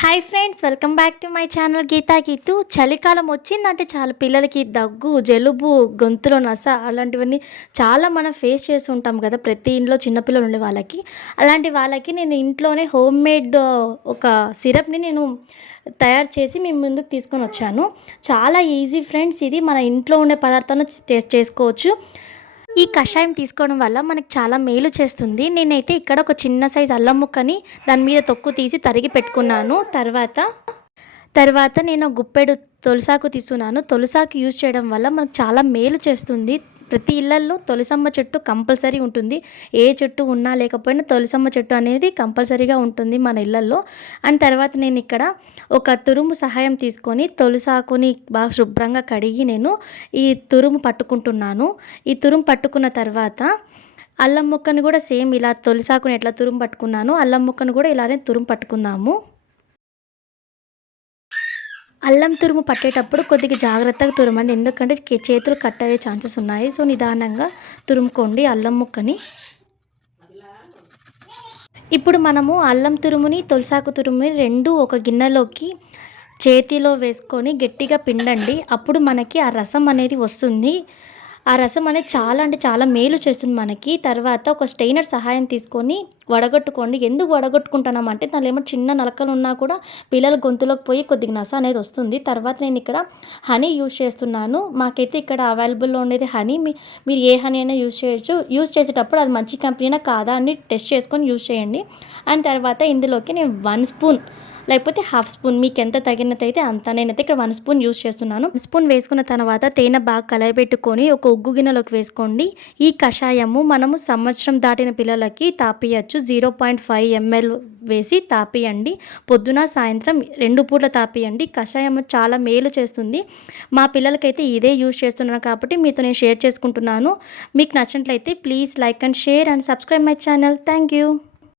Hi friends, welcome back to my channel Geetha Geethu. చలికాలం వచ్చిందంటే చాలు పిల్లలకి దగ్గు, జలుబు, గొంతులో నస అలాంటివన్నీ చాలా మనం ఫేస్ చేసి ఉంటాం కదా, ప్రతి ఇంట్లో చిన్నపిల్లలు ఉండే వాళ్ళకి. అలాంటి వాళ్ళకి నేను ఇంట్లోనే హోమ్ మేడ్ ఒక సిరప్ని నేను తయారు చేసి మీ ముందుకు తీసుకొని వచ్చాను. చాలా ఈజీ ఫ్రెండ్స్, ఇది మన ఇంట్లో ఉండే పదార్థాలను చేసుకోవచ్చు. ఈ కషాయం తీసుకోవడం వల్ల మనకు చాలా మేలు చేస్తుంది. నేనైతే ఇక్కడ ఒక చిన్న సైజ్ అల్లం ముక్కని దాని మీద తొక్కు తీసి తరిగి పెట్టుకున్నాను. తర్వాత నేను గుప్పెడు తులసాకు తీసుకున్నాను. తులసాకు యూజ్ చేయడం వల్ల మనకు చాలా మేలు చేస్తుంది. ప్రతి ఇళ్లల్లో తులసమ్మ చెట్టు కంపల్సరీ ఉంటుంది. ఏ చెట్టు ఉన్నా లేకపోయినా తులసమ్మ చెట్టు అనేది కంపల్సరీగా ఉంటుంది మన ఇళ్లల్లో. అండ్ తర్వాత నేను ఇక్కడ ఒక తురుము సహాయం తీసుకొని తులసాకుని బాగా శుభ్రంగా కడిగి నేను ఈ తురుము పట్టుకుంటున్నాను. ఈ తురుము పట్టుకున్న తర్వాత అల్లం ముక్కను కూడా సేమ్ ఇలా తులసాకుని ఎట్లా తురుము పట్టుకున్నాను, అల్లం ముక్కను కూడా ఇలానే తురుము పట్టుకుందాము. అల్లం తురుము పట్టేటప్పుడు కొద్దిగా జాగ్రత్తగా తురమండి, ఎందుకంటే చేతులు కట్ అయ్యే ఛాన్సెస్ ఉన్నాయి. సో నిదానంగా తురుముకోండి అల్లం ముక్కని. ఇప్పుడు మనము అల్లం తురుముని తులసాకు తురుముని రెండు ఒక గిన్నెలోకి చేతిలో వేసుకొని గట్టిగా పిండండి. అప్పుడు మనకి ఆ రసం అనేది వస్తుంది. ఆ రసం అనేది చాలా అంటే చాలా మేలు చేస్తుంది మనకి. తర్వాత ఒక స్టెయినర్ సహాయం తీసుకొని వడగొట్టుకోండి. ఎందుకు వడగొట్టుకుంటున్నామంటే దానిలో ఏమో చిన్న నలకలు ఉన్నా కూడా పిల్లల గొంతులోకి పోయి కొద్దిగా నస అనేది వస్తుంది. తర్వాత నేను ఇక్కడ హనీ యూజ్ చేస్తున్నాను. మాకైతే ఇక్కడ అవైలబుల్లో ఉండేది హనీ. మీరు ఏ హనీ అయినా యూజ్ చేయొచ్చు. యూజ్ చేసేటప్పుడు అది మంచి కంపెనీనా కాదా అని టెస్ట్ చేసుకొని యూజ్ చేయండి. అండ్ తర్వాత ఇందులోకి నేను 1 స్పూన్ లేకపోతే హాఫ్ స్పూన్ మీకు ఎంత తగినట్టయితే అంత, నేనైతే ఇక్కడ 1 స్పూన్ యూజ్ చేస్తున్నాను. 1 స్పూన్ వేసుకున్న తర్వాత తేనె బాగా కలయబెట్టుకొని ఒక ఉగ్గు గిన్నెలోకి వేసుకోండి. ఈ కషాయము మనము సంవత్సరం దాటిన పిల్లలకి తాపియచ్చు. 0.5 ml వేసి తాపియండి. పొద్దున సాయంత్రం 2 పూట్ల తాపియండి. కషాయం చాలా మేలు చేస్తుంది. మా పిల్లలకైతే ఇదే యూజ్ చేస్తున్నాను కాబట్టి మీతో నేను షేర్ చేసుకుంటున్నాను. మీకు నచ్చినట్లయితే please like and share and subscribe my channel. Thank you.